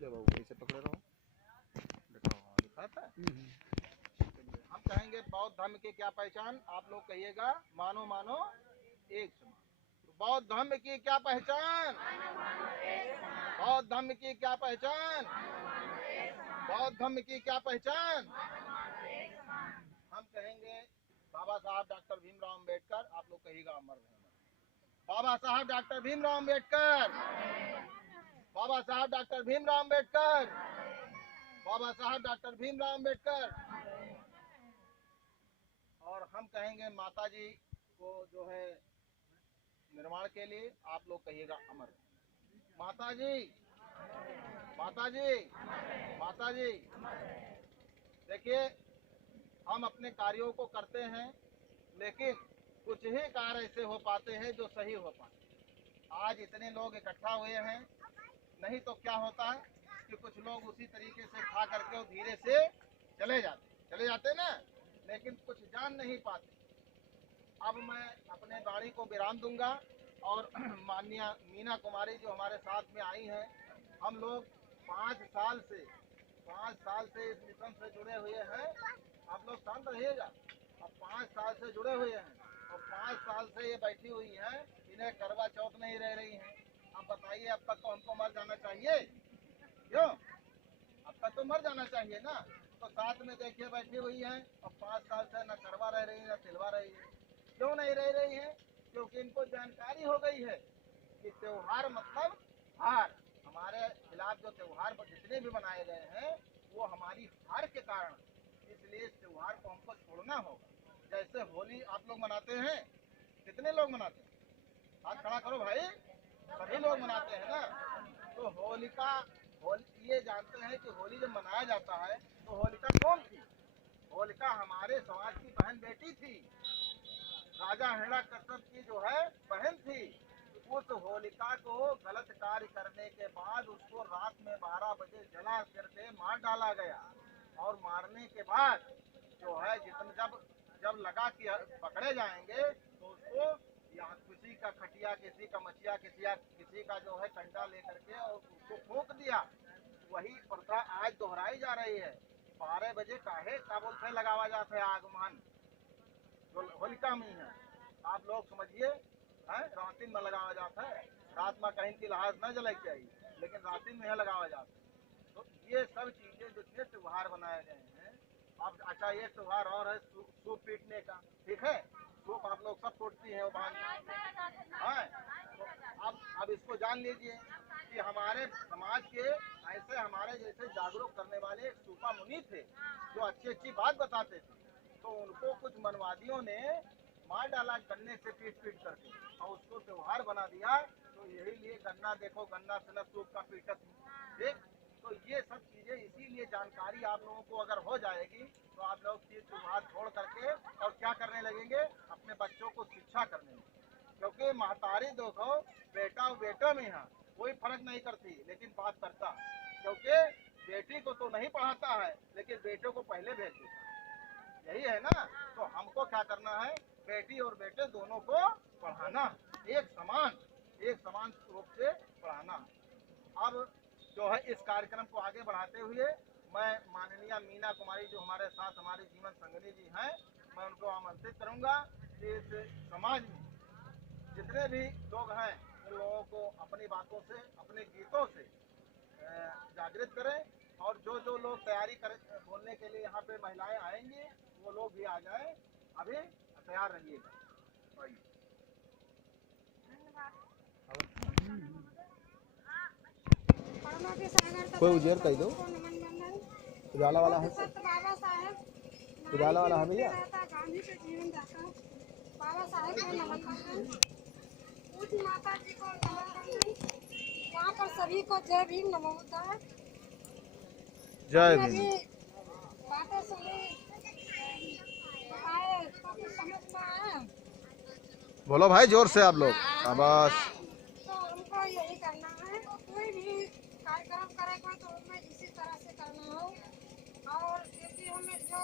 ले बाबू ऐसे पकड़े रहो, देखो हाँ दिखाता है। हम कहेंगे बौद्ध धर्म की क्या पहचान, आप लोग कहिएगा मानो मानो एक समान। तो बौद्ध धर्म की क्या पहचान, बौद्ध धर्म की क्या पहचान, बौद्ध धर्म की क्या पहचान। हम कहेंगे बाबा साहब डॉक्टर भीमराव अंबेडकर, आप लोग कहिएगा अमर रहें। बाबा साहब डॉक्टर भीमराव अंबेडकर, बाबा साहब डॉक्टर भीमराव अंबेडकर, बाबा साहब डॉक्टर भीमराव अंबेडकर। और हम कहेंगे माता जी को जो है निर्माण के लिए, आप लोग कहिएगा अमर माता जी, माता जी, माता जी। देखिए हम अपने कार्यों को करते हैं, लेकिन कुछ ही कार्य ऐसे हो पाते हैं जो सही हो पाते। आज इतने लोग इकट्ठा हुए हैं, नहीं तो क्या होता है कि कुछ लोग उसी तरीके से खा करके धीरे से चले जाते ना, लेकिन कुछ जान नहीं पाते। अब मैं अपने वाणी को विराम दूंगा और माननीय मीना कुमारी जो हमारे साथ में आई हैं, हम लोग 5 साल से इस मिशन से जुड़े हुए हैं। आप लोग शांत रहिएगा। अब 5 साल से जुड़े हुए हैं और 5 साल से ये बैठी हुई हैं, इन्हें करवा चौथ नहीं रह रही हैं। अब बताइए, अब तक तो हमको मर जाना चाहिए, क्यों? अब तक तो मर जाना चाहिए ना। तो साथ में देखिए बैठी हुई हैं और 5 साल से न करवा रह रही है न तिलवा रही है। क्यों नहीं रह रही है? क्योंकि इनको जानकारी हो गई है कि त्योहार मतलब हार। हमारे खिलाफ जो त्योहार जितने भी बनाए गए हैं वो हमारी हार के कारण, इसलिए इस त्योहार को हमको छोड़ना होगा। जैसे होली आप लोग मनाते हैं, कितने लोग मनाते हैं? हाथ खड़ा करो भाई, सभी लोग मनाते हैं ना। तो होलिका, ये जानते हैं कि होली जब मनाया जाता है तो होलिका कौन थी? होलिका हमारे समाज की बहन बेटी थी, राजा हिरण्यकश्यप की जो है बहन थी। उस होलिका को गलत कार्य करने के बाद उसको रात में 12 बजे जला करके मार डाला गया। और मारने के बाद जो है जब लगा कि पकड़े जाएंगे तो उसको यहाँ किसी का खटिया, किसी का मचिया, किसी का जो है कंडा लेकर के और उसको फूंक दिया। वही प्रथा आज दोहराई जा रही है। 12 बजे काहे का बोलते लगावा जाता है आगमन, होलिका में है। आप लोग समझिए, रातिन में लगाया जाता है। रात में कहीं की लहाज न जलाई चाहिए, लेकिन रातिन में लगाया जाता है। तो ये सब चीजें जितने त्योहार बनाए गए हैं। अब अच्छा एक त्योहार और है सूप पीटने का, ठीक है? सूप आप लोग सब टूटती है तो अब इसको जान लीजिए कि हमारे समाज के ऐसे हमारे जैसे जागरूक करने वाले सूपा मुनि थे जो अच्छी अच्छी बात बताते थे। तो उनको कुछ मनवादियों ने मार डाला गन्ने से पीट करके और उसको त्योहार बना दिया। तो यही लिए गन्ना देखो, गन्ना से न सूप का पीटत, ठीक? तो ये सब चीजें इसीलिए जानकारी आप लोगों को अगर हो जाएगी तो आप लोग चीज त्योहार छोड़ करके और क्या करने लगेंगे, अपने बच्चों को शिक्षा करने लगेंगे। क्योंकि महतारी देखो बेटा और बेटा में है कोई फर्क नहीं करती, लेकिन बात करता है। क्योंकि बेटी को तो नहीं पढ़ाता है लेकिन बेटे को पहले भेज देता है, यही है ना। तो हमको क्या करना है, बेटी और बेटे दोनों को पढ़ाना, एक समान रूप से पढ़ाना। अब जो है इस कार्यक्रम को आगे बढ़ाते हुए मैं माननीय मीना कुमारी जो हमारे साथ हमारे जीवन संगिनी जी हैं, मैं उनको आमंत्रित करूंगा कि इस समाज में जितने भी लोग हैं उन लोगों को अपनी बातों से, अपने गीतों से जागृत करें। और जो लोग तैयारी करें बोलने के लिए यहाँ पे महिलाएं आएंगी, वो लोग भी आ जाएं, अभी तैयार रहिएगा। कोई उजेर कह दो, उजाला वाला है, उजाला वाला है भैया। गांधी के जीवन दाता बाबा साहेब को नमन करना, पूज्य माता जी को नमन करना। यहाँ पर सभी को जय भीम, नमो बुद्धाय। जय भीम। बातें सुनी, बताए तो कुछ समझ में आया। बोलो भाई जोर से आप लोग, शाबाश। तो हमको यही करना है, कोई भी कार्यक्रम करेगा तो हमें इसी तरह से करना हो। और क्योंकि हमें जो